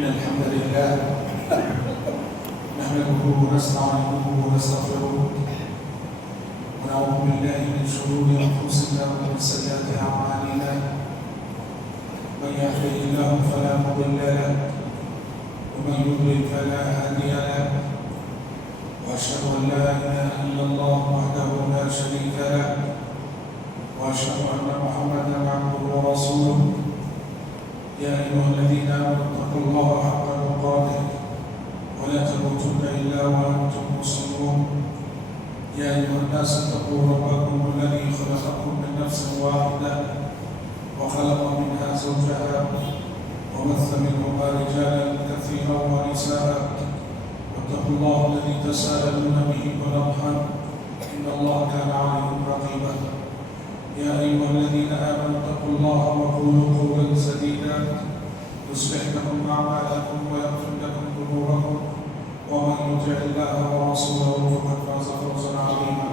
إن الحمد لله نحمده ونستعينه ونستغفره ونعوذ بالله من شرور أنفسنا ومن سيئات أعمالنا من يهده الله فلا مضل له ومن يضلل فلا هادي له وأشهد أن لا إله إلا الله وحده لا شريك له وأشهد أن محمدا عبده ورسوله يا أيها الذين آمنوا اتقوا الله حق تقاته ولا تموتن إلا وأنتم مسلمون يا أيها الناس اتقوا ربكم الذي خلقكم من نفس واحدة وخلق منها زوجها وبث منهما رجالا كثيرا ونساء واتقوا الله الذي تساءلون به والأرحام إن الله كان عليكم رقيبا يا أيها الذين آمنوا اتقوا الله وقولوا قولا سديدا يصلح لكم أعمالكم ويغفر لكم ذنوبكم ومن يطع الله ورسوله فقد فاز فوزا عظيما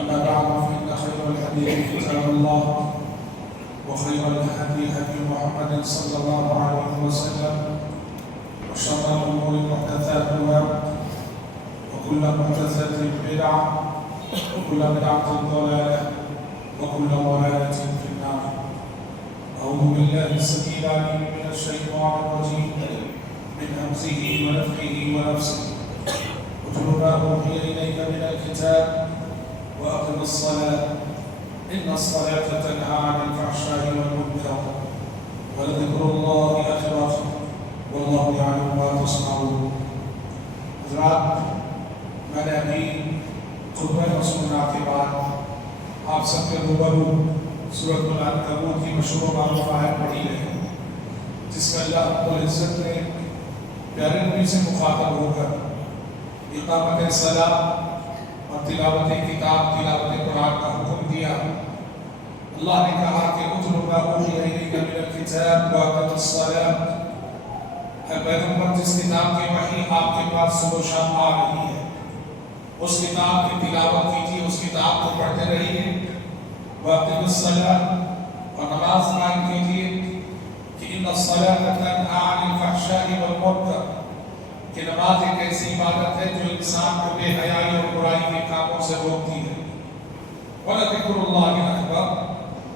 أما بعد فإن خير الحديث كتاب الله وخير الهدي هدي محمد صلى الله عليه وسلم وشر الأمور محدثاتها وكل محدثة بدعة وكل بدعة ضلالة وكل ضلالة في النار. أعوذ بالله السميع العليم من الشيطان الرجيم من همزه ونفخه ونفسه واتل ما أوحي إليك من الكتاب وأقم الصلاة إن الصلاة تنهى عن الفحشاء والمنكر ولذكر الله أكبر والله يعلم ما تصنعون. حضرات، میں نے ابھی خطبہ سننا کے بعد آپ سب کے روبرو سورۃ العنکبوت کی مشہور معروف آیت پڑھی ہے جس میں اللہ رب العزت نے پیارے نبی سے مخاطب ہو کر اقامت صلاۃ اور تلاوت کتاب تلاوت قرآن کا حکم دیا. اللہ نے کہا کہ اتل ما اوحی الیک من الکتاب واقم الصلاۃ. اے پیغمبر، جس کتاب کی وحی آپ کے پاس صبح و شام آ رہی ہے اس کتاب کی تلاوت کیجیے، اس کتاب کو پڑھتے رہیے. واقم الصلاۃ، اور نماز قائم کیجیے کہ ان الصلاۃ تنہی عن الفحشاء والمنکر، کہ نماز ایک ایسی عبادت ہے جو انسان کو بے حیائی اور برائی کے کاموں سے روکتی ہے. وَلَذِكْرُ اللَّهِ أَكْبَرُ،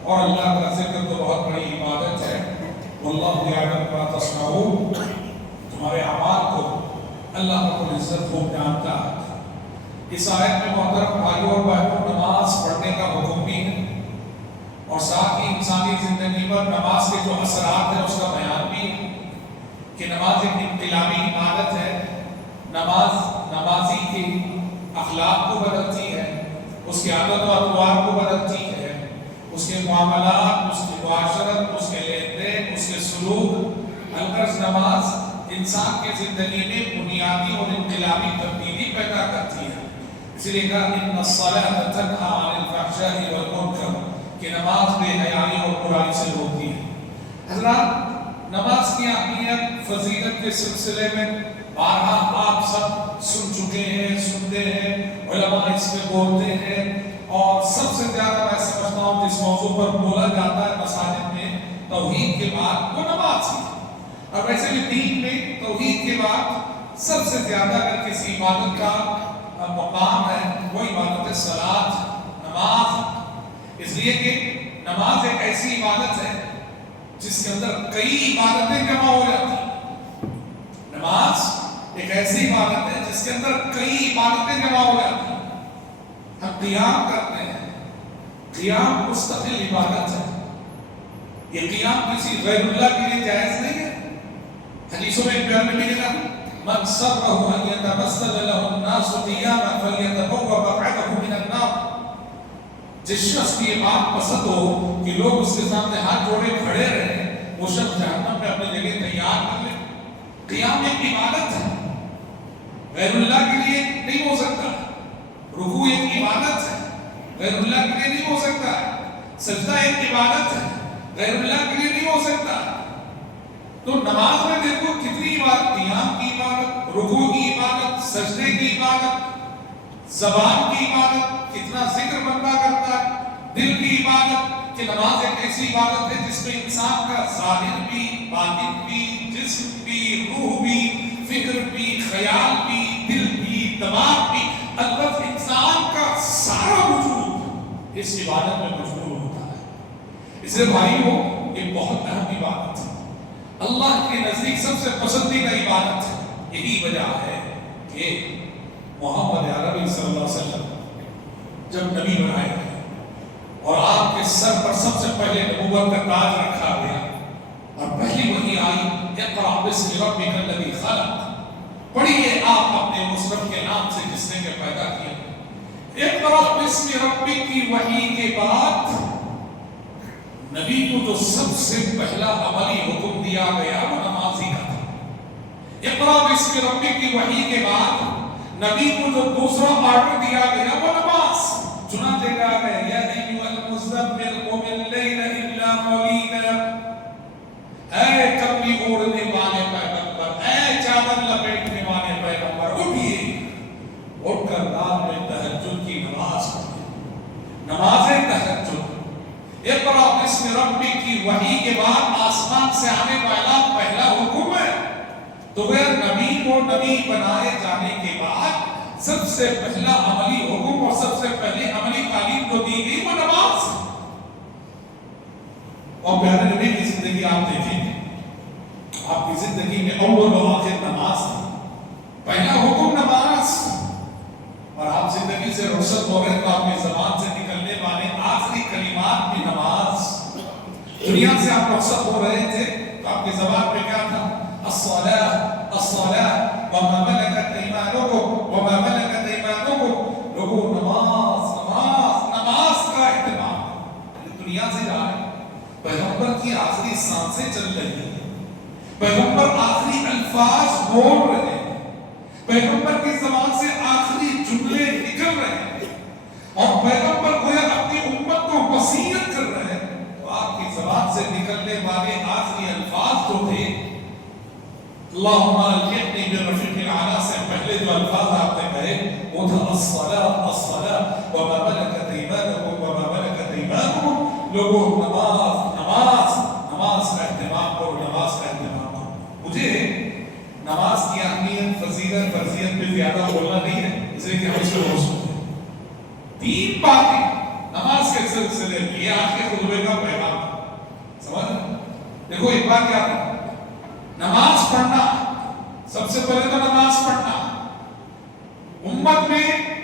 اور اللہ کا ذکر تو بہت بڑی عبادت ہے. وَاللَّهُ يَعْلَمُ مَا تَصْنَعُونَ، تمہارے اعمال کو اللہ رب العزت خوب جانتا ہے. اس آیت میں محترم بھائیوں اور بہنوں نماز پڑھنے کا حکم بھی ہے اور ساتھ ہی انسانی زندگی پر نماز کے جو اثرات ہیں اس کا بیان بھی ہے کہ نماز ایک انقلابی عبادت ہے. نمازی کے اخلاق کو بدلتی ہے، اس کی عادت و اطوار کو بدلتی ہے، اس کے معاملات، اس کی معاشرت، اس کے لین دین، اس کے سلوک. الغرض نماز انسان کی زندگی میں بنیادی اور انقلابی تبدیلی پیدا کرتی ہے. اس لیے کہا ان الصلاۃ تنہی عن الفحشاء والمنکر، کہ نماز بے حیائی اور برائی سے روکتی ہے. حضرات، نماز کی اہمیت فضیلت کے سلسلے میں بارہا آپ سب سن چکے ہیں، سنتے ہیں، علماء اس میں بولتے ہیں، اور سب سے زیادہ میں سمجھتا ہوں جس موضوع پر بولا جاتا ہے مساجد میں توحید کے بعد وہ نماز ہے. اور ویسے بھی دین میں توحید کے بعد سب سے زیادہ اگر کسی عبادت کا مقام ہے وہ عبادت صلاۃ، نماز. اس لیے کہ نماز ایک ایسی عبادت ہے جس کے اندر کئی عبادتیں جمع ہو جاتی ہیں. نماز ایک ایسی عبادت ہے جس کے اندر کئی عبادتیں جمع ہو جاتی ہیں. ہم قیام کرتے ہیں، قیام مستقل عبادت ہے. یہ قیام کسی غیر اللہ کے لیے جائز نہیں ہے. حدیثوں میں پیار میں ملے من سرہ ان یتمثل له الناس قیاما فلیتبوأ مقعده من النار. جس شخص کی یہ بات پسند ہو کہ لوگ اس کے سامنے ہاتھ جوڑے کھڑے رہیں، وہ شخص جہنم میں اپنی جگہ تیار کر لے. قیام ایک عبادت ہے، غیر اللہ کے لیے نہیں ہو سکتا. رکوع ایک عبادت ہے، غیر اللہ کے لیے نہیں ہو سکتا. سجدہ ایک عبادت ہے، غیر اللہ کے لیے نہیں ہو سکتا. تو نماز میں دیکھو کتنی عبادت، قیام کی عبادت، رکوع کی عبادت، سجدے کی عبادت، زبان کی عبادت، کتنا ذکر بندہ کرتا ہے، دل کی عبادت کہ نماز ایک ایسی عبادت ہے جس میں انسان کا ظاہر بھی، باطن بھی، جسم بھی، روح بھی، فکر بھی، خیال بھی، دل بھی، دماغ بھی، البتہ انسان کا سارا وجود اس عبادت میں مشغول ہوتا ہے۔ اسے بھائیو یہ بہت اہم عبادت ہے، اللہ کے نزدیک سب سے پسندیدہ عبادت ہے۔ یہی وجہ ہے کہ محمد عربی صلی اللہ علیہ وسلم جب نبی بنائے گئے اور آپ کے سر پر سب سے پہلے نبوت کا تاج رکھا گیا اور پہلی وحی آئی اقرأ باسم ربک الذی خلق، پڑھیے آپ اپنے اس رب کے نام سے جس نے کہ پیدا کیا۔ اقرأ باسم ربک کی وحی کے بعد نبی کو جو سب سے پہلا عملی حکم دیا گیا وہ نمازی کا تھا۔ اقرأ باسم ربک کی وحی کے بعد نبی کو جو دوسرا آرڈر دیا گیا وہ نماز۔ چنانچہ کہا گیا یا ایھا المزمل قم اللیل الا قلیلا، اے کمبلی اوڑھنے والے پیغمبر، اے چادر لپیٹنے والے پیغمبر، اٹھیے، اٹھ کر رات میں تہجد کی نماز پڑھیں، نماز تہجد۔ اقرأ باسم ربک کی وحی کے بعد آسمان سے آنے والا پہلا حکم ہے، تو وہ نبی کو نبی بنائے جانے کے بعد سب سے پہلا عملی حکم اور سب سے پہلی عملی تعلیم جو دی گئی وہ نماز۔ اور پیارے نبی کی زندگی آپ دیکھیں گے، آپ کی زندگی میں اول و آخر نماز ہے، پہلا حکم نماز، اور آپ زندگی سے رخصت ہو گئے تو آپ کی زبان سے نکلنے والے آخری کلمات بھی نماز۔ دنیا سے آپ رخصت ہو رہے تھے تو آپ کی زبان پہ کیا تھا؟ الصلاة الصلاة وما ملكت ايمانكم وما ملكت ايمانكم، لوگوں نماز نماز نماز کا اہتمام۔ دنیا سے جا رہے ہیں، پیغمبر کی آخری سانسیں چل رہی ہیں، پیغمبر آخری الفاظ بول رہے ہیں، پیغمبر کی زبان سے آخری جملے نکل رہے ہیں، اور پیغمبر کو اپنی امت کو وصیت کر رہے ہیں، تو آپ کی زبان سے نکلنے والے آخری الفاظ جو تھے اللہم الحقنی بالرفیق الاعلی سے پہلے جو الفاظ آپ نے کہے وہ تھا الصلاة الصلاة وما ملكت ایمانکم وما ملكت ایمانکم، لوگوں نماز نماز نماز کا اہتمام کرو، نماز کا اہتمام کرو۔ مجھے نماز کی اہمیت، فضیلت، فرضیت پہ زیادہ بولنا نہیں ہے، اس لیے کہ ہم اس کو روز سنتے ہیں۔ تین باتیں نماز کے سلسلے میں، یہ آج کے خطبے کا پیغام سمجھ۔ دیکھو ایک بات کیا ہے، نماز پڑھنا، سب سے پہلے تو نماز پڑھنا امت میں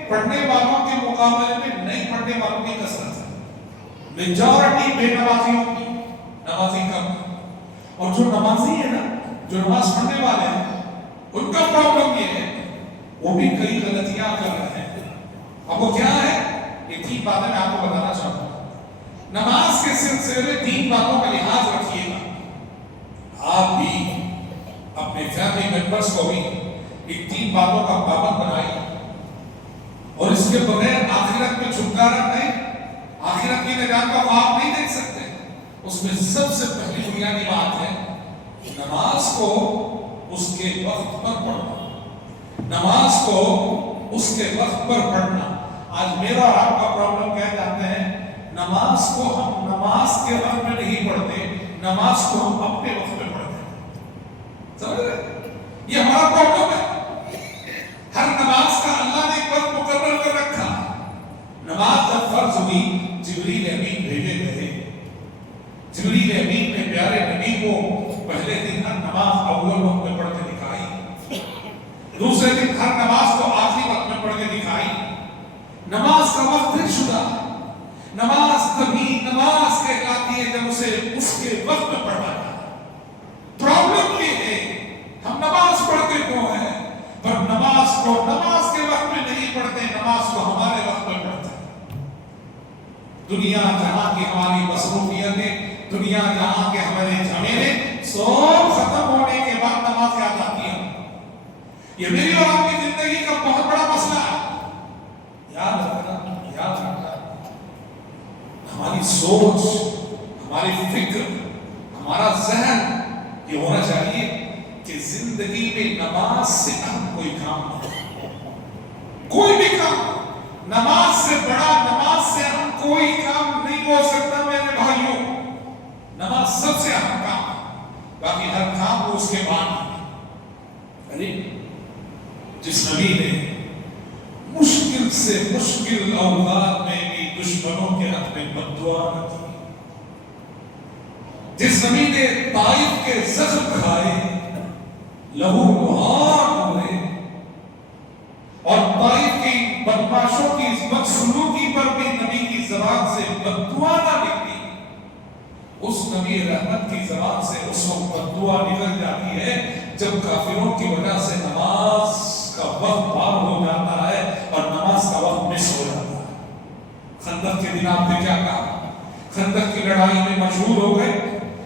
پڑھنے والوں کے مقابلے میں نہیں پڑھنے والوں کی کثرت ہے، میجورٹی بے نمازیوں کی، نمازی کم، اور جو نمازی ہے نا، جو نماز پڑھنے والے ہیں، ان کا پرابلم یہ ہے وہ بھی کئی غلطیاں کر رہے ہیں۔ اب وہ کیا ہے؟ یہ تین باتیں میں آپ کو بتانا چاہتا ہوں۔ نماز کے سلسلے میں تین باتوں کا لحاظ رکھیے گا، آپ بھی اپنے فیملی ممبرز کو بھی ان تین باتوں کا پابند بنائیے، اور اس کے بغیر آخرت میں چھٹکارا نہیں، آخرت کی نجات کا خواب نہیں دیکھ سکتے۔ اس میں سب سے پہلی بنیادی بات ہے نماز کو اس کے وقت پر پڑھنا، نماز کو اس کے وقت پر پڑھنا۔ آج میرا اور آپ کا پرابلم کیا جانتے ہیں؟ نماز کو ہم نماز کے وقت میں نہیں پڑھتے، نماز کو ہم اپنے وقت میں پڑھتے ہیں، سمجھ رہے؟ یہ ہمارا پرابلم ہے۔ ہر نماز کا اللہ نے ایک وقت مقرر کر رکھا۔ نماز جب فرض ہوئی، جبریل امین بھیجے گئے، جبریل امین نے پیارے نبی کو پہلے دن ہر نماز اول وقت میں پڑھ کے دکھائی، دوسرے دن ہر نماز کو آخری وقت میں پڑھ کے دکھائی۔ نماز کا وقت طے شدہ، نماز تبھی نماز کہلاتی ہے جب اسے اس کے وقت میں پڑھا جائے۔ پرابلم یہ ہے ہم نماز پڑھتے کیوں ہیں، پر نماز کو نماز کے وقت میں نہیں پڑھتے، نماز کو ہمارے وقت میں پڑھتے ہیں۔ دنیا جہاں کی ہماری مصروفیتیں، دنیا جہاں کے ہمارے جھمیلے سب ختم ہونے کے بعد نماز یاد آتی ہے۔ یہ میری اور آپ کی زندگی کا بہت بڑا مسئلہ ہے، یاد رکھنا، یاد رکھنا۔ ہماری سوچ، ہماری فکر، ہمارا ذہن یہ ہونا چاہیے کہ زندگی میں نماز سے اہم کوئی کام نہیں، کوئی بھی کام نماز سے بڑا، نماز سے اہم کوئی کام نہیں۔ نہیں بول سکتا میرے بھائیوں، نماز سب سے اہم کام ہے، باقی ہر کام کو اس کے بعد۔ ارے جس نبی نے مشکل سے مشکل اوقات میں بھی دشمنوں کے حق میں بد دعا نہ کی، جس نبی نے طائف کے زخم کھائے، لہو لہار ہوئے، اور طائف کی بدماشوں کی بدسلوکی پر بھی نبی کی زبان سے بد دعا نہ نکلی، اس نبی رحمت کی زبان سے اس وقت بد دعا نکل جاتی ہے جب کافروں کی وجہ سے نماز کا وقت پار ہو جاتا ہے اور نماز کا وقت مس ہو جاتا ہے۔ خندق کے دن آپ نے کیا کہا؟ خندق کی لڑائی میں مشغول ہو گئے،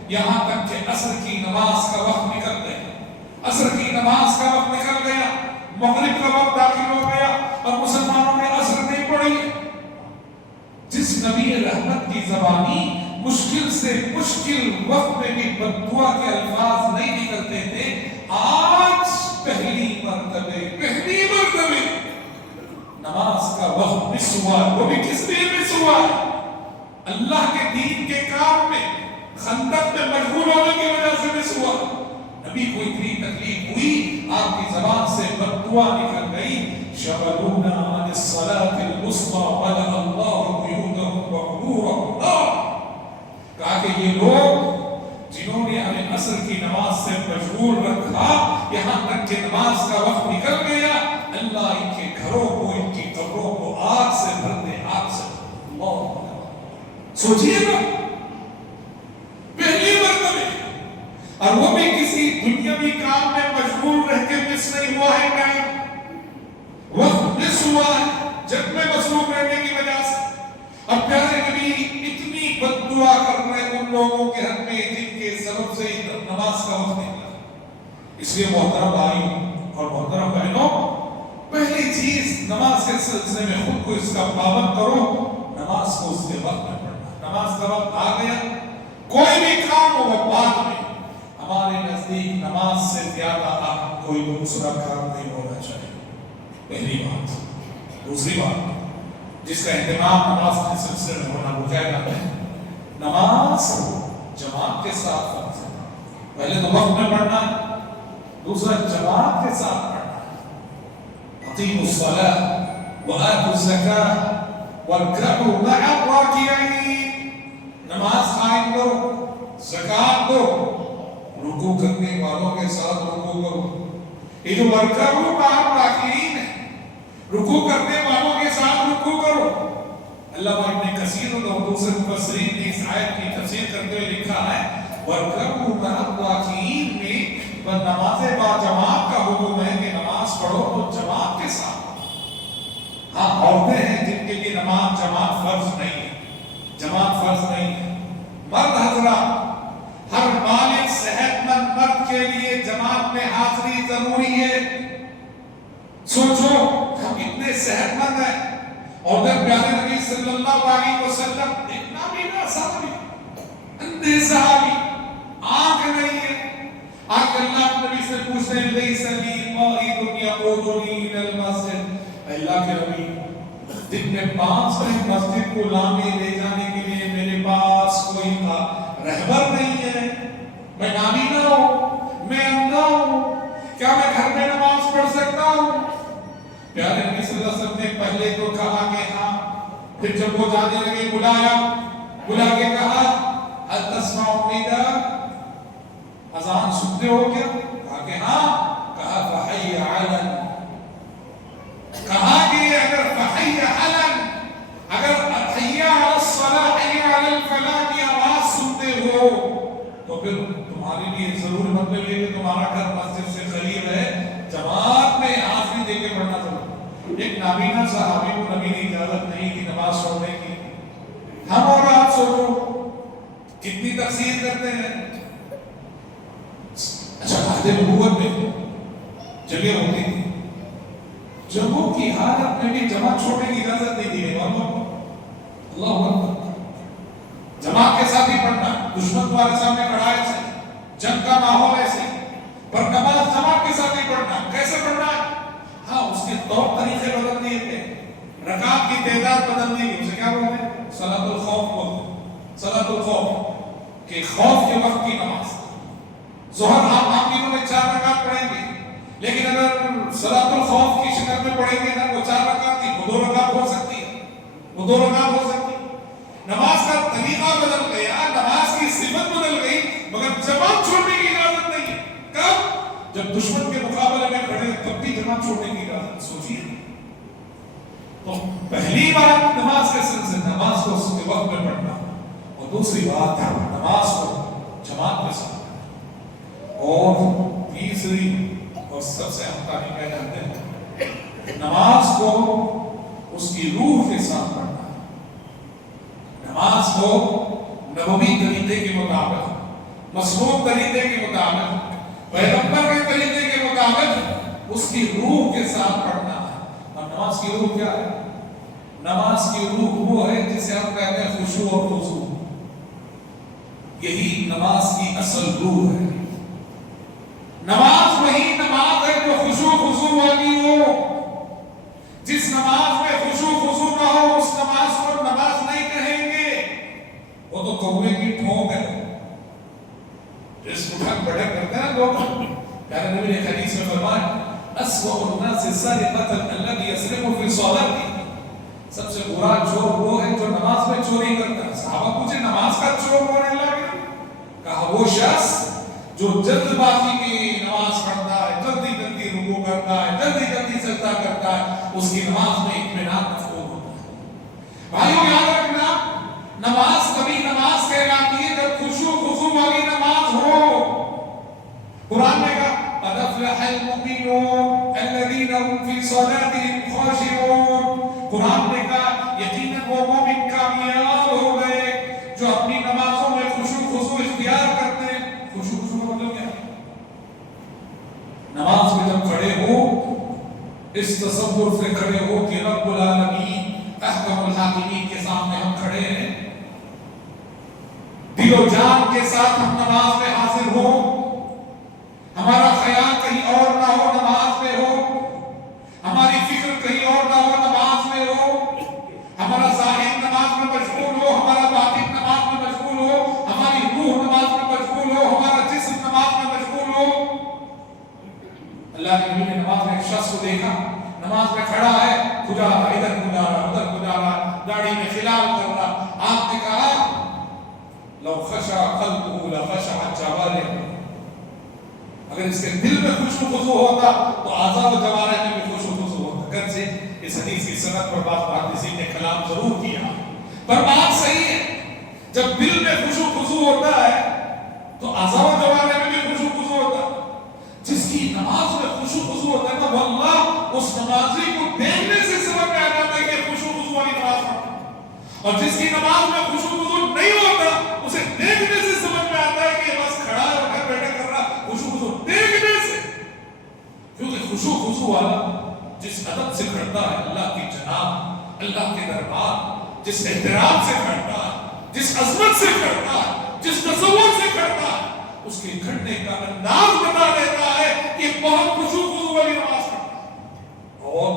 یہاں تک کہ عصر کی نماز کا وقت نکل گیا، عصر کی نماز کا وقت نکل گیا، مغرب کا وقت داخل ہو گیا اور مسلمانوں نے عصر نہیں پڑھی۔ جس نبی رحمت کی زبانی مشکل سے مشکل وقت میں بھی بد دعا کے الفاظ نہیں نکلتے تھے، آج پہلی مرتبہ نماز کا وقت مس ہوا، وہ بھی کس لیے مس ہوا؟ اللہ کے دین کے کام میں خندق میں مشغول ہونے کی وجہ سے مس ہوا۔ نبی کو اتنی تکلیف ہوئی، آپ کی زبان سے بد دعا نکل گئی، شغلونا عن الصلاة الوسطى وملأ الله قیودهم وقبورهم۔ کہا کہ یہ لوگ جنہوں نے ہمیں عصر کی نماز سے مشغول رکھا، یہاں تک کہ نماز کا وقت نکل گیا، اللہ ان کے گھروں کو، ان کی قبروں کو آگ سے بھر دے، آگ سے۔ اللہ سوچئے نا، پہلی مرتبہ، اور وہ بھی کسی دنیاوی کام میں مشغول رہ کے مس نہیں ہوا ہے، ٹائم وقت مس ہوا ہے جب میں مصروف رہنے کی وجہ سے۔ اب پیارے نبی اتنی بد دعا کر رہے ان لوگوں کے حق میں جن کے سبب سے نماز کا وقت نکلا۔ اس لیے محترم بھائی اور محترم بہنوں، پہلی چیز نماز کے سلسلے میں خود کو اس کا پابند کرو، نماز کو اس کے وقت میں پڑھنا۔ نماز کا وقت آ گیا، کوئی بھی کام ہو وہ بعد میں، ہمارے نزدیک نماز سے زیادہ اہم کوئی دوسرا کام نہیں ہونا چاہیے، پہلی بات۔ دوسری بات جس کا اہتمام نماز کے سلسلے میں ہونا وہ کیا ہے؟ نماز جماعت کے ساتھ فرض ہے۔ پہلے تو وقت میں پڑھنا ہے، دوسرا جماعت کے ساتھ پڑھنا ہے۔ اقیموا الصلاۃ وآتوا الزکاۃ وارکعوا مع الراکعین، نماز قائم کرو، زکات دو، رکوع کرنے والوں کے ساتھ رکوع کرو۔ یہ جو وارکعوا مع الراکعین ہے، رکوع کرنے والوں کے ساتھ رکوع کرو۔ علامہ ابن کثیر اور دوسرے مفسرین نے اس آیت کی تفسیر کرتے ہوئے لکھا ہے، وَارْكَعُوا مَعَ الرَّاكِعِينَ میں نماز با جماعت کا حکم ہے کہ نماز پڑھو تو جماعت کے ساتھ۔ ہاں عورتیں ہیں جن کے لیے نماز جماعت فرض نہیں ہے، جماعت فرض نہیں ہے۔ مرد حضرات، ہر بالغ صحت مند مرد کے لیے جماعت میں حاضری ضروری ہے۔ سوچو ہم اتنے صحت مند ہیں اور جب پیارے نبی صلی اللہ علیہ وسلم ایک نابینا صحابی، اندھے صحابی، آنکھ نہیں ہے، آنکھ اللہ نبی سے پوچھتے ہیں لیس لی قائد یقودنی الی المسجد، اللہ کے نبی دن میں 5 بار مسجد کو لانے لے جانے کے لیے میرے پاس کوئی رہبر نہیں ہے، میں نابینا ہوں، میں اندھا ہوں، کیا میں گھر میں نماز پڑھ سکتا ہوں؟ پیارے نبی صلی اللہ علیہ وسلم نے پہلے تو کہا کہ ہاں، پھر جب وہ جانے لگے بلا کے کہا هل تسمعون النداء، اذان سنتے ہو کیا؟ کہا کہ ہاں، کہا فحی علی، کہا کہ اگر فحی علی، اگر حی علی الصلاۃ حی علی الفلاح کی آواز سنتے ہو تو پھر تمہارے لیے ضرور مطلب یہ کہ تمہارا گھر مسجد سے قریب ہے، جماعت میں حاضری دے کے پڑھنا ضرور۔ ایک نابینا صحابی کو نبی نے اجازت نہیں کی نماز پڑھنے کی۔ ہم اور آپ سوچو کتنی تقسیم کرتے ہیں۔ اچھا عہد نبوت میں جگہ ہوتی تھی، جگہوں کی حالت میں بھی جماعت چھوڑنے کی اجازت نہیں دی گئی۔ اللہ اکبر، جماعت کے ساتھ ہی پڑھنا، دشمن تمہارے سامنے کھڑا ہے، جنگ کا ماحول ایسے، پر نماز جماعت کے ساتھ ہی پڑھنا۔ کیسے پڑھنا ہے؟ ہاں اس کے طور طریقے بدل دیے تھے، رکعت کی تعداد بدل دی، اسے کیا بولتے ہیں؟ صلاۃ الخوف بولتے ہیں۔ صلاۃ الخوف کہ خوف کے وقت کی نماز. ظہر آپ دنوں میں 4 رکعت پڑھیں گے، لیکن اگر صلاۃ الخوف کی شکل میں پڑھیں گے نا وہ 4 رکعت نہیں، وہ 2 رکعت ہو سکتی ہے، وہ 2 رکعت ہو سکتی ہے. نماز کا طریقہ بدل گیا، نماز کی صفت بدل گئی، مگر جماعت چھوڑنے کی اجازت نہیں ہے. کب؟ جب دشمن کے مقابلے میں کھڑے تب بھی جماعت چھوڑنے کی اجازت. سوچیے. تو پہلی بات نماز کے سلسلے نماز کو اس کے وقت میں پڑھنا، اور دوسری بات نماز کو جماعت کے ساتھ، اور تیسری اور سب سے اہم تعلیم کیا جانتے ہیں، نماز کو اس کی روح کے ساتھ پڑھنا. نماز کو نبوی طریقے کے مطابق، مسنون طریقے کے مطابق، پیغمبر کے طریقے کے مطابق اس کی روح کے ساتھ پڑھنا ہے. اور نماز کی روح کیا ہے؟ نماز کی روح وہ ہے جسے ہم کہتے ہیں خشوع اور خضوع. یہی نماز کی اصل روح ہے. نماز وہی نماز ہے جو خشوع خضوع والی ہو. جس نماز میں خشوع خضوع نہ ہو اس نماز کو نماز نہیں کہیں گے، وہ تو کوے کی ٹھونک ہے. جس اٹھک بڑھک کرتے ہیں لوگ. پیارے نبی نے حدیث میں فرمایا اسوأ الناس سارقة الذي يسرق في صلاته. سب سے برا چور وہ ہے جو نماز میں چوری کرتا ہے. صحابہ پوچھے نماز کا چور ہونے لگے؟ کہا وہ شخص جو جلد بازی میں نماز پڑھتا ہے، جلدی جلدی رکوع کرتا ہے، جلدی جلدی سجدہ کرتا ہے، اس کی نماز میں اطمینان مفقود ہوتا ہے. بھائیوں یاد رکھنا، نماز کبھی نماز کہلاتی ہے جب خشوع خضوع والی نماز ہو. قرآن نے کہا قد افلح المؤمنون الذين هم في صلاتهم خاشعون. قرآن نے کہا یقیناً وہ مومن کامیاب ہو گئے جو اپنی نمازوں میں خشوع خضوع اختیار کرتے ہیں. خشوع خضوع کا مطلب کیا ہے؟ نماز میں جب کھڑے ہو اس تصور سے کھڑے ہو کہ رب العالمین احکم الحاکمین کے سامنے ہم کھڑے ہیں، دل و جان کے ساتھ ہم نماز میں حاضر ہو، ہمارا خیال کہیں اور نہ ہو نماز میں ہو، ہماری فکر کہیں اور نہ ہو نماز میں ہو، ہمارا ظاہر نماز میں مشغول ہو، ہمارا باطن نماز میں مشغول ہو، ہماری روح نماز میں مشغول ہو، ہمارا جسم نماز میں مشغول ہو. اللہ کے نبی نے نماز میں ایک شخص کو دیکھا، نماز میں کھڑا ہے، کھجا رہا، ادھر کھجا رہا، ادھر کھجا رہا، داڑھی میں خلال کر رہا. آپ نے کہا لو خشع قلبه لخشع جوارحه. اگر اس کے دل میں خشوع خضوع ہوتا تو اعضاء و جوارح میں بھی خشوع خضوع ہوتا. گرچہ اس حدیث کی سند پر بعض محدثین نے کلام ضرور کیا، پر بات صحیح ہے. جب دل میں خشوع خضوع ہوتا ہے تو اعضاء و جوارح میں بھی خشوع خضوع ہوتا ہے. جس کی نماز میں خشوع خضوع ہوتا ہے نا واللہ اس نمازی کو دیکھنے سے سمجھ میں آ جاتا ہے کہ خشوع خضوع والی نماز پڑھتا ہے. اور جس کی نماز میں خشوع خضوع نہیں ہوتا اسے دیکھنے سے سمجھ میں آتا ہے کہ بس کھڑا ہے اور گھر بیٹھے کر رہا. خشوع خضوع دیکھنے سے، کیونکہ خشوع خضوع والا جس ادب سے کھڑتا ہے اللہ کی جناب، اللہ کے دربار، جس احترام سے کھڑتا ہے، جس عظمت سے کھڑتا ہے، جس تصور سے کھڑتا ہے، اس کے کھڑنے کا انداز بتا دیتا ہے کہ بہت خشوع خضوع والی نماز پڑھتا ہے. اور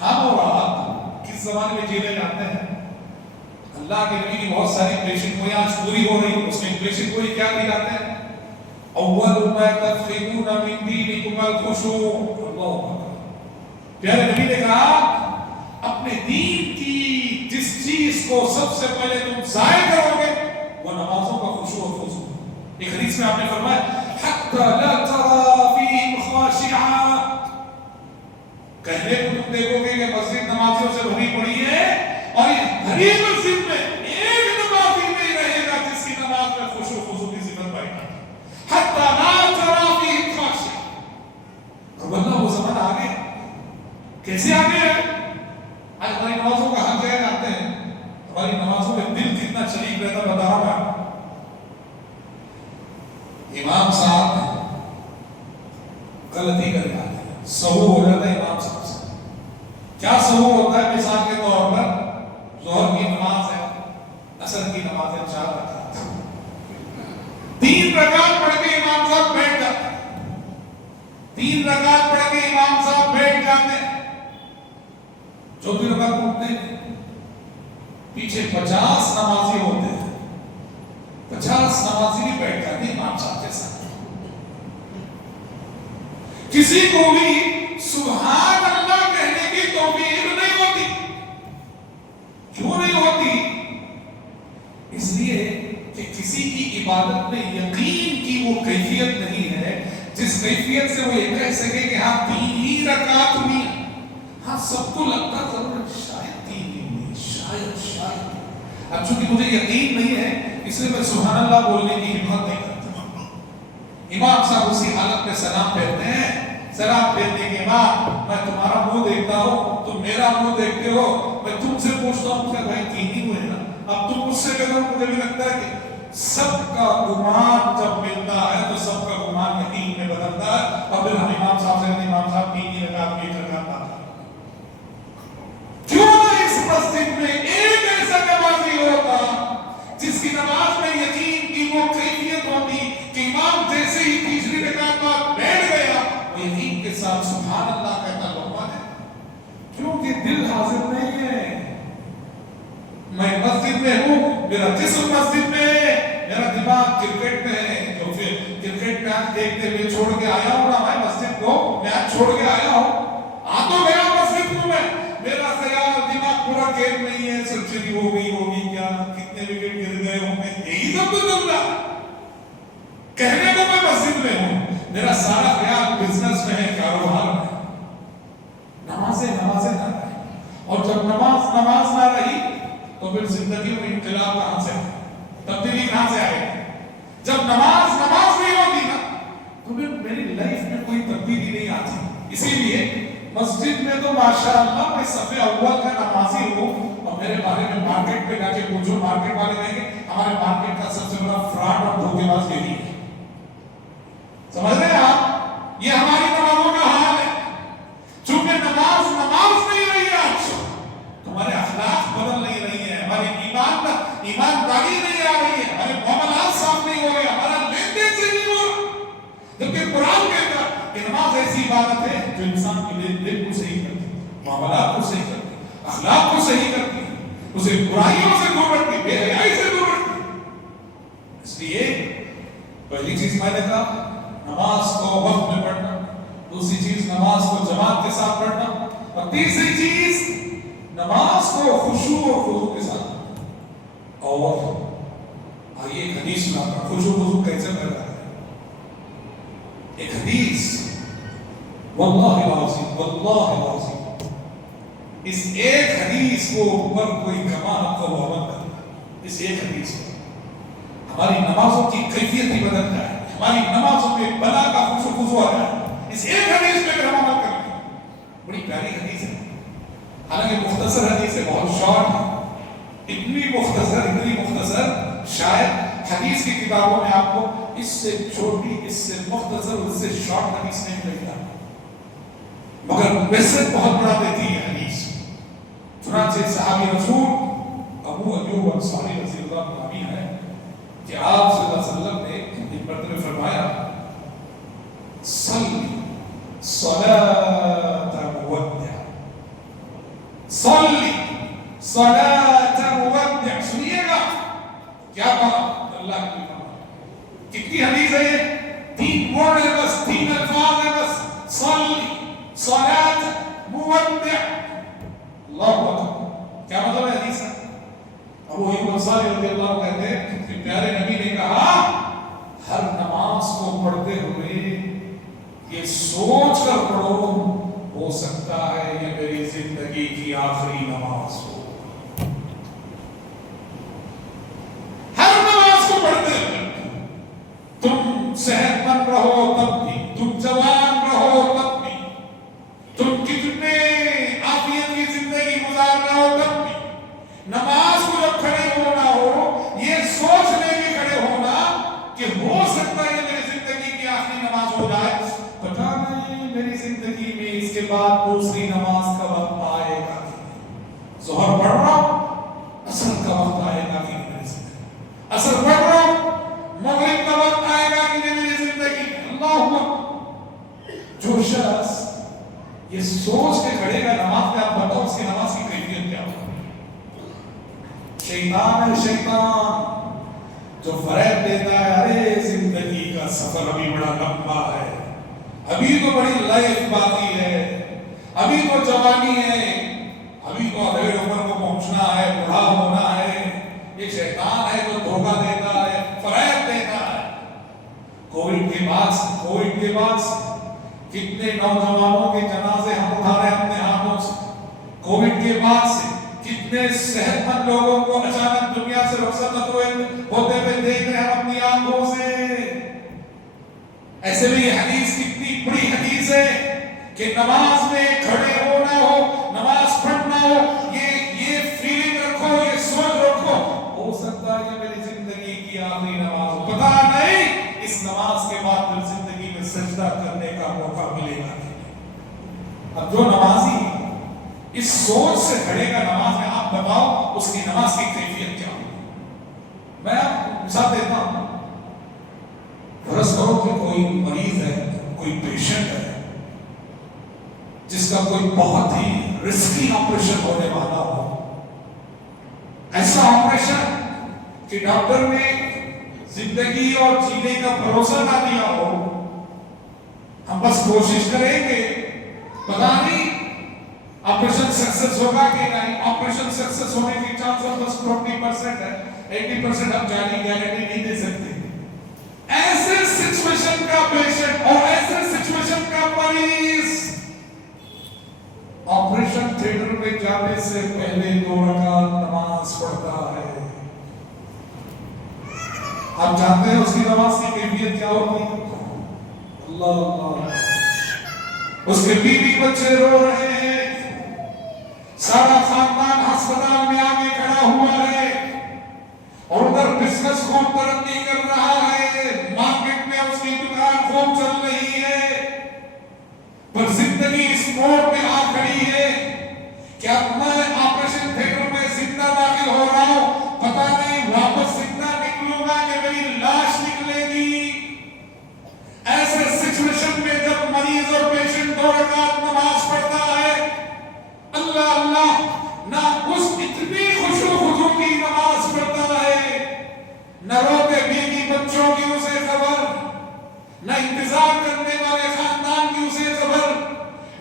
ہم اور آپ کس زمانے میں جینے جاتے ہیں؟ اللہ کے نبی کی بہت ساری پیشن گوئیاں آج پوری ہو رہی ہیں. اس میں پیشن گوئی کیا کی جاتے ہیں؟ اول ما تفقدون من دینکم الخشوع. اللہ اکبر. پیارے نبی نے کہا اپنے دین کی جس چیز کو سب سے پہلے تم ضائع کرو گے وہ نمازوں کا خشوع و خضوع. ایک حدیث میں آپ نے فرمایا حتی لا ترى فیہم خاشعا. کہنے کو تم دیکھو گے کہ مسجد نمازیوں سے بھری پڑی ہے اور اس بھری مسجد میں ایک نمازی نہیں رہے گا جس کی نماز میں خشوع و خضوع کی صفت پائی جاتی. حتی لا ترى فیہم خاشعا. اور اللہ وہ زمانہ آگے کیسے آگے ہے؟ آج ہماری نمازوں کا ہم کیا جانتے ہیں؟ ہماری نمازوں میں دل کتنا شریک رہتا بتا رہا ہے. امام صاحب غلطی کر جاتے ہیں، سہو ہو جاتا ہے امام صاحب سے. کیا سہو ہوتا ہے؟ مثال کے طور پر ظہر کی نماز ہے، عصر کی نماز ہے، 4 رکعت، 3 رکعت پڑھ کے امام صاحب بیٹھ جاتے ہیں. 3 رکعت پڑھ کے امام صاحب بیٹھ جاتے ہیں. 4 رکعت پڑھتے ہیں. پیچھے 50 نمازی ہوتے ہیں، 50 نمازی بھی بیٹھ جاتے ہیں امام صاحب کے ساتھ. کسی کو بھی سبحان اللہ کہنے کی توفیق نہیں ہوتی. کیوں نہیں ہوتی؟ اس لیے کہ کسی کی عبادت میں یقین کی وہ کیفیت نہیں ہے جس کیفیت سے وہ یہ کہہ سکے کہ ہاں 3 ہی رکعت ہوئی. ہاں سب کو لگتا ضرور شاید 3 ہی ہوئی، شاید. اب چونکہ مجھے یقین نہیں ہے اس لیے میں سبحان اللہ بولنے کی ہمت نہیں کرتا. امام صاحب اسی حالت میں سلام پھیرتے ہیں. سلام پھیرنے کے بعد میں تمہارا منہ دیکھتا ہوں، تم میرا منہ دیکھتے ہو، میں تم سے پوچھتا ہوں کہ بھائی 3 ہی ہوئے نا. اب تم مجھ سے کہتے ہو، مجھے بھی لگتا ہے کہ سب کا گمان جب ملتا ہے تو سب کا گمان یقین میں بدلتا ہے. اور پھر ہم امام صاحب سے کہتے ہیں امام صاحب 3 ہی رکعت کی رکعت آتا. کیوں نہ اس مسجد میں ایک ایسا نمازی ہوتا جس کی نماز میں یقین کی وہ کیفیت ہوتی کہ امام جیسے ہی تیسری رکعت بعد بیٹھ گیا وہ یقین کے ساتھ سبحان اللہ کہتا لوگا ہے. کیونکہ دل حاضر نہیں ہے. میں مسجد میں ہوں، میرا جسم مسجد میں ہے، میرا دماغ کرکٹ میں ہے. جو پھر کرکٹ میچ دیکھتے ہوئے چھوڑ کے آیا ہوں نا میں مسجد کو، میچ چھوڑ کے آیا ہوں، آ تو گیا مسجد کو میں، میرا خیال دماغ پورا گیم نہیں ہے. سنچری ہو گئی ہوگی کیا، کتنے وکٹ گر گئے ہوں گے، یہی سب تو چل رہا. کہنے کو میں مسجد میں ہوں، میرا سارا خیال بزنس میں ہے، کاروبار میں. نمازیں نہ رہی. اور جب نماز نہ رہی تو پھر زندگی میں انقلاب کہاں سے آئے، تبدیلی کہاں سے آئے؟ جب نماز نہیں ہوتی نا تو پھر میری لائف میں کوئی تبدیلی نہیں آتی. اسی لیے مسجد میں تو ماشاءاللہ میں صف اول کا نمازی ہوں، اور میرے بارے میں مارکیٹ پہ جا کے پوچھو، مارکیٹ والے کہیں گے ہمارے مارکیٹ کا سب سے بڑا فراڈ اور دھوکے باز یہی ہے. سمجھ رہے ہیں آپ؟ یہ ہماری نمازوں کا حال ہے. چونکہ نماز نہیں رہی ہے، ہمارے اخلاق بدل نہیں رہی ہے، ہماری ایمانداری نہیں آ رہی ہے، ہمارے معاملات صاف نہیں ہو رہے، ہمارا لین دین سے نہیں ہو رہا. جبکہ قرآن کہتا ہے کہ نماز ایسی عبادت ہے جو انسان کے دل کو صحیح کرتی ہے، معاملات کو صحیح کرتی ہے، اخلاق کو صحیح کرتی ہے، اسے برائیوں سے دور رکھتی ہے، بے حیائی سے دور رکھتی ہے. اس لیے پہلی چیز میں نے کہا نماز کو وقت میں پڑھنا، دوسری چیز نماز کو جماعت کے ساتھ پڑھنا، اور تیسری چیز نماز کو خشوع اور خضوع کے ساتھ. اور آئیے ایک حدیث سناتا ہوں خشوع خضوع کیسے کر رہا ہے. ایک حدیث واللہ العظیم اس ایک حدیث کو اوپر کوئی کمال کا وہ عمل کرتا ہے. اس ایک حدیث کو ہماری نمازوں کی کیفیت ہی بدل جائے، ہماری نمازوں میں بلا کا خشوع خضوع آ جائے. اس ایک حدیث میں اگر ہم عمل کریں، بڑی پیاری حدیث ہے، حالانکہ مختصر حدیث ہے، بہت شارٹ ہے. اتنی مختصر شاید حدیث کی کتابوں میں آپ کو اس سے چھوٹی، اس سے مختصر، اس سے شارٹ حدیث نہیں ملے گا، مگر ویسے بہت بڑا دیتی ہے حدیث. چنانچہ صحابی رسول ابو ایوب انصاری رضی اللہ عنہ ہے کہ آپ صلی اللہ علیہ وسلم نے ایک مرتبہ فرمایا صلی صلاۃ مودع، صلی صلاۃ مودع. سنیے گا کیا کہا اللہ کی بات. کتنی حدیث ہے یہ؟ 3 ورڈ ہے بس، 3 الفاظ ہے بس، صلی صلاۃ مودع. اللہ اکبر. کیا مطلب ہے حدیث کا؟ ابو ایوب انصاری رضی اللہ عنہ کہتے ہیں کہ پیارے نبی نے کہا ہر نماز کو پڑھتے ہوئے یہ سوچ کر پڑھو ہو سکتا ہے یہ میری زندگی کی آخری نماز ہو. ہر نماز کو پڑھتے ہوئے تم صحت مند رہو تب بھی، تم جوان رہو تب بھی، تم کتنے عافیت کی زندگی گزار رہے ہو تب بھی، نماز کو جب کھڑے ہونا ہو یہ سوچنے کے کھڑے ہونا کہ ہو سکتا ہے میری زندگی کی آخری نماز ہو جائے. پتہ نہیں میری زندگی میں اس کے بعد دوسری نماز کا وقت آئے گا. ظہر پڑھ رہا ہوں، عصر کا وقت آئے گا کہ میری زندگی، عصر پڑھ رہا ہوں، مغرب کا وقت آئے گا کہ میری زندگی. اللہ اکبر. جو شخص یہ سوچ کے کھڑے گا نماز میں، آپ بتاؤ اس کی نماز کی کیفیت کیا ہوگی. شیطان ہے شیطان جو فریب دیتا ہے ارے زندگی کا سفر ابھی بڑا لمبا ہے، ابھی تو بڑی لائف باقی ہے، ابھی تو جوانی ہے، ابھی تو ادھیڑ عمر کو پہنچنا ہے، بوڑھا ہونا ہے۔ یہ شیطان ہے جو دھوکہ دیتا ہے، فریب دیتا ہے۔ کووڈ کے بعد کتنے نوجوانوں کے جنازے ہم اٹھا رہے ہیں اپنے ہاتھوں سے۔ کووڈ کے بعد سے کتنے صحت مند لوگوں کو اچانک دنیا سے رخصت ہوتے ہوئے دیکھ رہے ہیں اپنی آنکھوں سے۔ ایسے میں یہ حدیث کتنی بڑی حدیث ہے کہ نماز میں کھڑے ہونا ہو، نماز پڑھنا ہو، یہ فیلنگ رکھو، یہ سوچ رکھو، ہو سکتا ہے یہ میری زندگی کی آخری نماز ہو، پتہ نہیں اس نماز کے بعد پھر زندگی میں سجدہ کرنے کا موقع ملے گا۔ اب جو نمازی اس سوچ سے کھڑے گا نماز میں، آپ بتاؤ اس کی نماز کی کیفیت کیا ہوگی؟ میں آپ کو مثال دیتا ہوں۔ فرض کرو کہ کوئی مریض ہے، کوئی پیشنٹ ہے جس کا کوئی بہت ہی رسکی آپریشن ہونے والا ہو، ایسا آپریشن کہ ڈاکٹر نے زندگی اور جینے کا بھروسہ نہ دیا ہو، ہم بس کوشش کریں گے، پتہ نہیں آپریشن سکسس ہوگا کہ نہیں۔ آپریشن سکسس ہونے کی چانس بس 20% ہے، 80% ہم گارنٹی نہیں دے سکتے۔ ایسے سچویشن کا پیشنٹ اور ایسے سچویشن کا مریض آپریشن تھیٹر میں جانے سے پہلے 2 رکعت نماز پڑھتا ہے۔ آپ جانتے ہیں اس کی نماز کی کیفیت کیا ہوگی؟ اللہ اللہ، اس کے بیوی بچے رو رہے ہیں، سارا خاندان ہسپتال میں آگے کھڑا ہوا ہے، اور ادھر بزنس خوب ترقی کر رہا ہے، مارکیٹ میں اس کی دکان خوب چل رہی ہے، پر زندگی اس موڑ پہ آ کھڑی ہے کہ اب میں آپریشن تھیٹر میں زندہ داخل ہو رہا ہوں، پتہ نہیں واپس زندہ نکلوں گا کہ میری لاش نکلے گی۔ ایسے سچویشن میں جب مریض اور پیشنٹ 2 رکعت نماز پڑھتا ہے، اللہ اللہ، نہ اس اتنی خشوع خضوع کی نماز پڑھتا ہے، نہ روتے بیوی بچوں کی اسے خبر، نہ انتظار کرنے والے خاندان کی اسے خبر،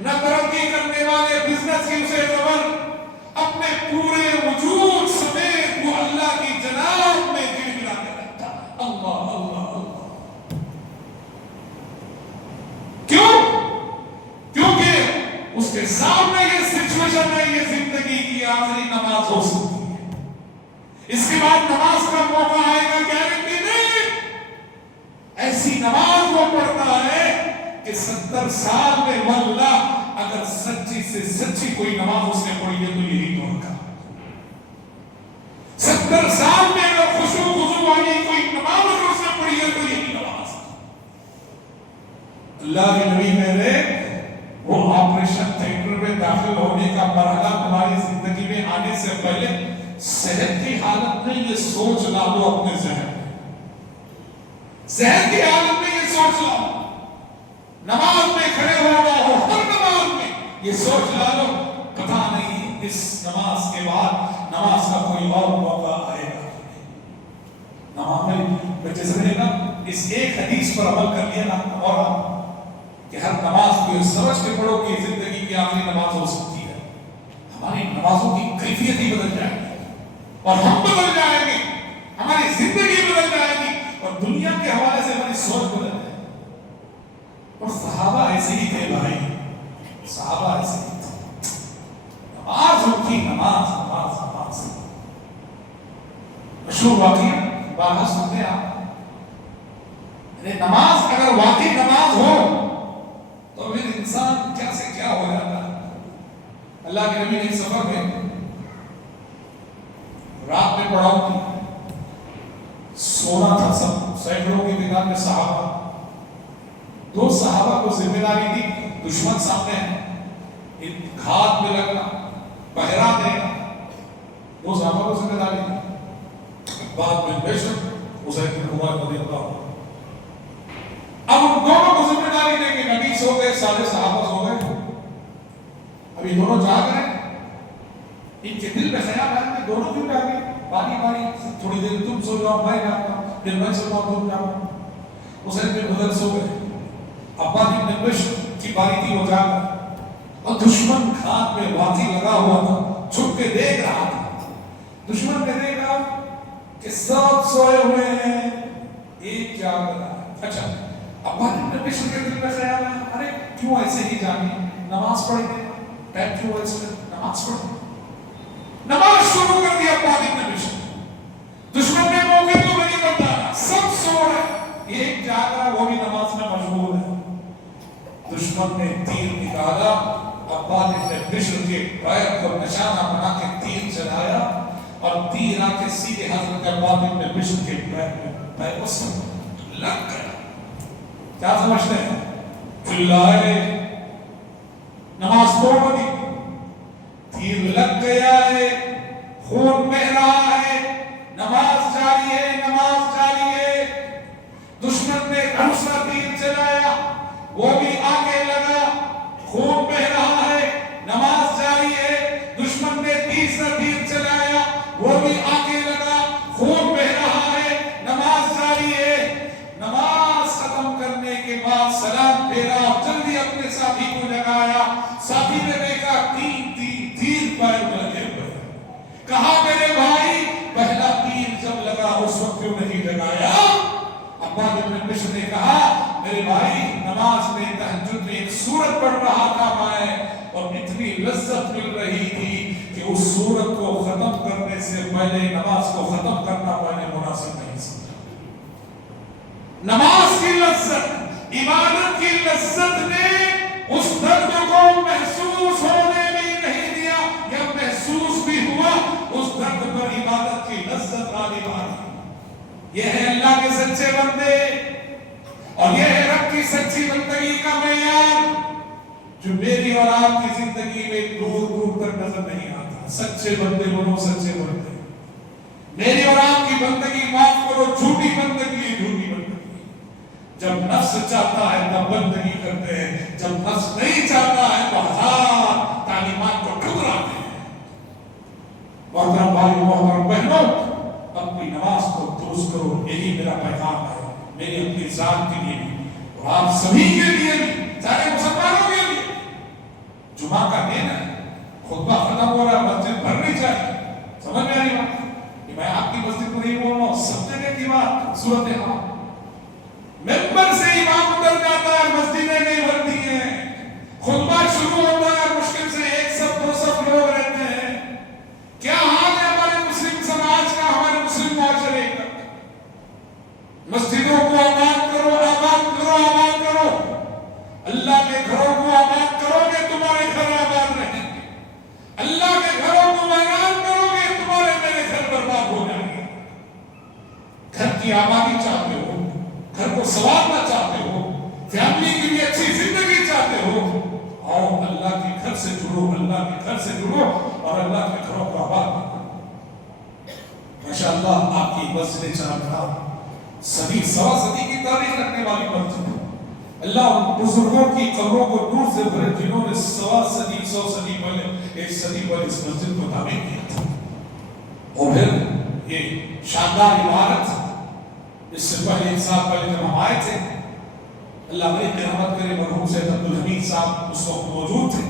نہ ترقی کرنے والے بزنس کی اسے خبر، اپنے پورے وجود سمیت وہ اللہ کی جناب میں گڑگڑا کے رکھتا ہے۔ اللہ اللہ اللہ، کیونکہ اس کے سامنے یہ سچویشن ہے، یہ زندگی کی آخری نماز ہو سکتی ہے، اس کے بعد نماز کا موقع آئے گا گارنٹی نہیں۔ ایسی نماز وہ پڑھتا ہے کہ 70 سال میں واللہ اگر سچی سے سچی کوئی نماز اس نے پڑھی ہے تو یہی تو رکھا۔ 70 سال میں اگر خشوع خضوع والی کوئی نماز اگر اس نے پڑھی ہے تو یہی نماز۔ اللہ کے نبی میرے وہ آپریشن تھیٹر میں داخل ہونے کا مرحلہ تمہاری زندگی میں آنے سے پہلے صحت کی حالت میں یہ سوچ لا دو اپنے ذہن میں، صحت کی حالت میں یہ سوچ لا، نماز میں کھڑے ہونا ہو، ہر نماز میں یہ سوچ لا لو، پتہ نہیں اس نماز کے بعد نماز کا کوئی اور موقع آئے گا۔ نماز میں جس نے نا اس ایک حدیث پر عمل کر لیا نا، اور کہ ہر نماز کو یہ سمجھ کے پڑھو کہ زندگی کی آخری نماز ہو سکتی ہے، ہماری نمازوں کی کیفیت ہی بدل جائے گی، اور ہم بدل جائیں گے، ہماری زندگی بدل جائے گی، اور دنیا کے حوالے سے ہماری سوچ بدل جائے گی۔ اور صحابہ ایسے ہی تھے بھائی، صحابہ ایسے ہی تھے، نماز ان کی نماز نماز نماز۔ مشہور واقعہ بارہا سنتے آپ، نماز اگر واقعی نماز ہو تو پھر انسان کیا سے کیا ہو جاتا ہے۔ اللہ کے نبی نے ایک سفر میں رات میں پڑاؤ کی، سونا تھا سب، سینکڑوں کی تعداد میں صحابہ، 2 صحابہ کو ذمہ داری دی، دشمن سامنے ہے، گھات میں لگنا، پہرا دینا، 2 صحابہ کو ذمہ داری دی۔ بعد میں بے شک حذیفہ بن عمر رضی اللہ عنہ، اب ان دونوں کو ذمہ داری دے کے نبی سو گئے، سارے صحابہ سو گئے، اب یہ دونوں جاگ رہے ہیں، ان کے دل میں خیال آیا کہ دونوں کیوں جاگے، باری باری تھوڑی دیر تم سو جاؤ میں جاتا ہوں، پھر میں سو جاؤں تم جاؤ. حسین بن بدر سو گئے. عباد بن بشر کی باری تھی وہ جاگا اور دشمن کھان پہ واقعی لگا ہوا تھا، چھپ کے دیکھ رہا تھا. دشمن نے دیکھا کہ سب سوئے ہوئے ہیں، ایک جاگ رہا ہے. اچھا عباد بن بشر کے دل میں خیال ہے ارے کیوں ایسے ہی جاگے، نماز پڑھ گئے، ٹائم کیوں ایسے نماز پڑھ گئے. نماز شروع کر دیا عباد بن بشر. دشمن نے موقع کو نہیں بتایا، سب سو رہے، ایک جاگ رہا وہ بھی نماز میں مشغول ہے. دشمن نے تیر نکالا، عباد بن بشر کے پیر کو نشانہ بنا کے تیر چلایا اور تیر آ کے سیدھے حضرت عباد بن بشر کے پیر کو لگ گیا. کیا سمجھتے ہیں؟ چلائے، نماز توڑ دی، تیر لگ گیا ہے، خون بہ رہا ہے، نماز جاری ہے، نماز جاری ہے. دشمن نے دوسرا تیر چلایا، وہ بھی آگے لگا، خون بہ رہا ہے، نماز جاری ہے. دشمن نے تیسرا تیر چلایا، وہ بھی آگے لگا، خون بہ رہا ہے، نماز جاری ہے. نماز ختم کرنے کے بعد سلام پھیرا اور جلدی اپنے ساتھی کو جگایا. ساتھی نے دیکھا تین تیر پیر میں لگے ہوئے. کہا میرے بھائی پہلا تیر جب لگا اس وقت کیوں نہیں جگایا؟ عباد بن بشر نے کہا میرے بھائی نماز میں تہجد میں ایک سورت پڑھ رہا تھا میں اور اتنی لذت مل رہی تھی کہ اس سورت کو ختم کرنے سے پہلے نماز کو ختم کرنا میں نے مناسب نہیں سمجھا. نماز کی لذت، عبادت کی لذت نے اس درد کو محسوس ہونے بھی نہیں دیا. جب محسوس بھی ہوا اس درد پر عبادت کی لذت غالب آ گئی. یہ ہے اللہ کے سچے بندے اور یہ ہے رب کی سچی بندگی کا معیار جو میری اور آپ کی زندگی میں دور دور تک نظر نہیں آتا. سچے بندے بنو، سچے بندے. میری اور آپ کی بندگی معاف کرو، جھوٹی بندگی ہے، جھوٹی بندگی. جب نفس چاہتا ہے تب بندگی کرتے ہیں، جب نفس نہیں چاہتا ہے تو ہزار تعلیمات کو ٹھکراتے ہیں. محترم بھائی، محترم بہنوں، اپنی نماز کو درست کرو، یہی میرا پیغام ہے، میری اپنی ذات کے لیے بھی اور آپ سبھی کے لیے بھی، سارے مسلمانوں کے لیے. جمعہ کا دن ہے، خطبہ ختم ہو رہا ہے، مسجد بھرنی چاہیے. سمجھ میں آ رہی بات کہ میں آپ کی مسجد کو نہیں بول رہا ہوں، سب جگہ کی بات. صورت حال ممبر سے امام اتر جاتا ہے، مسجدیں نہیں بھرتی ہیں. خطبہ شروع ہوتا ہے، مشکل سے ایک صف دو صف لوگ رہتے ہیں. کیا حال ہے ہمارے مسلم سماج کا، ہمارے مسلم معاشرے کا؟ مسجدوں کو آباد کرو، آباد کرو، آباد کرو. اللہ کے گھروں کو آباد کرو گے تمہارے گھر آباد رہیں گے. اللہ کے گھروں کو ویران کرو گے تمہارے میرے گھر برباد ہو جائیں گے. گھر کی آبادی چاہتے ہو، گھر کو سنوارنا چاہتے ہو، فیملی کے لیے اچھی زندگی چاہتے ہو، آؤ اللہ کے گھر سے جڑو، اللہ کے گھر سے جڑو اور اللہ کے گھروں کو آباد کرو. ماشاءاللہ آپ کی مسجد چارمینار صدی سوا صدی کی تاریخ رکھنے والی مسجد ہے. اللہ ان بزرگوں کی قبروں کو نور سے بھرے جنہوں نے سوا صدی، 100 صدی پہلے، 1 صدی پہلے اس مسجد کو تعمیر کیا تھا. اور پھر یہ شاندار عمارت، اس سے پہلے 1 سال پہلے جب ہم آئے تھے، اللہ بڑی رحمت کرے، مرحوم سید عبدالحمید صاحب اس وقت موجود تھے.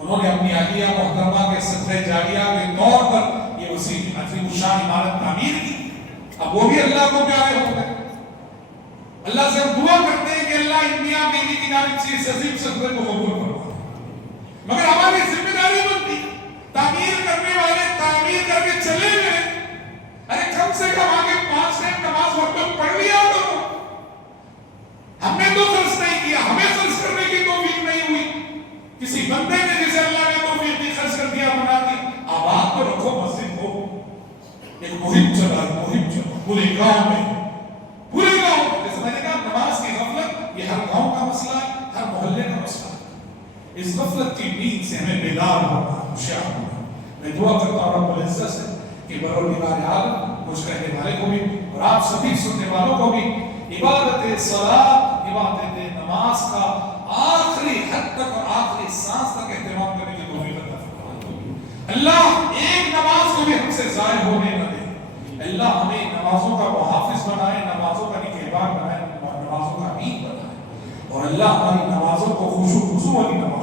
انہوں نے اپنی اہلیہ محترمہ کے صدقہ جاریہ کے طور پر یہ وسیع عظیم الشان عمارت تعمیر کی. اب وہ بھی اللہ کو پیارے ہو گئے. اللہ سے ہم دعا کرتے ہیں کہ اللہ ان میاں بیوی کی جانب سے اس عظیم صدقے کو قبول فرمائے. مگر ہماری ذمہ داری بنتی تعمیر کرنے والے تعمیر کر کے چلے گئے، ارے کم سے کم آگے 5 ٹائم نماز وقت میں پڑھ لیا کرو. ہم نے تو خرچ نہیں کیا، ہمیں خرچ کرنے کی توفیق نہیں ہوئی. کسی بندے نے جسے اللہ نے توفیق دی خرچ کر دیا، بنا دی. آباد تو رکھو مسجد کو. ایک مہم چلا، پورے گاؤں میں، پورے گاؤں میں. جیسے میں نے کہا نماز کی غفلت یہ ہر گاؤں کا مسئلہ ہے، ہر محلے کا مسئلہ ہے. اس غفلت کی نیند سے ہمیں بیدار ہونا، ہوشیار ہونا. میں دعا کرتا ہوں رب العزت سے کہ بروردگار عالم مجھ کہنے والے کو بھی اور آپ سبھی سننے والوں کو بھی عبادت صلاۃ، عبادت نماز کا آخری حد تک اور آخری سانس تک اہتمام کرنے کی توفیق عطا فرمائے. اللہ ایک نماز کو بھی ہم سے ضائع ہونے نہ دے. اللہ ہمیں نمازوں کا محافظ بنائے, نمازوں کا نگہبان بنائے, نمازوں کا امین بنائے, اور اللہ ہماری نمازوں کو خشوع والی نماز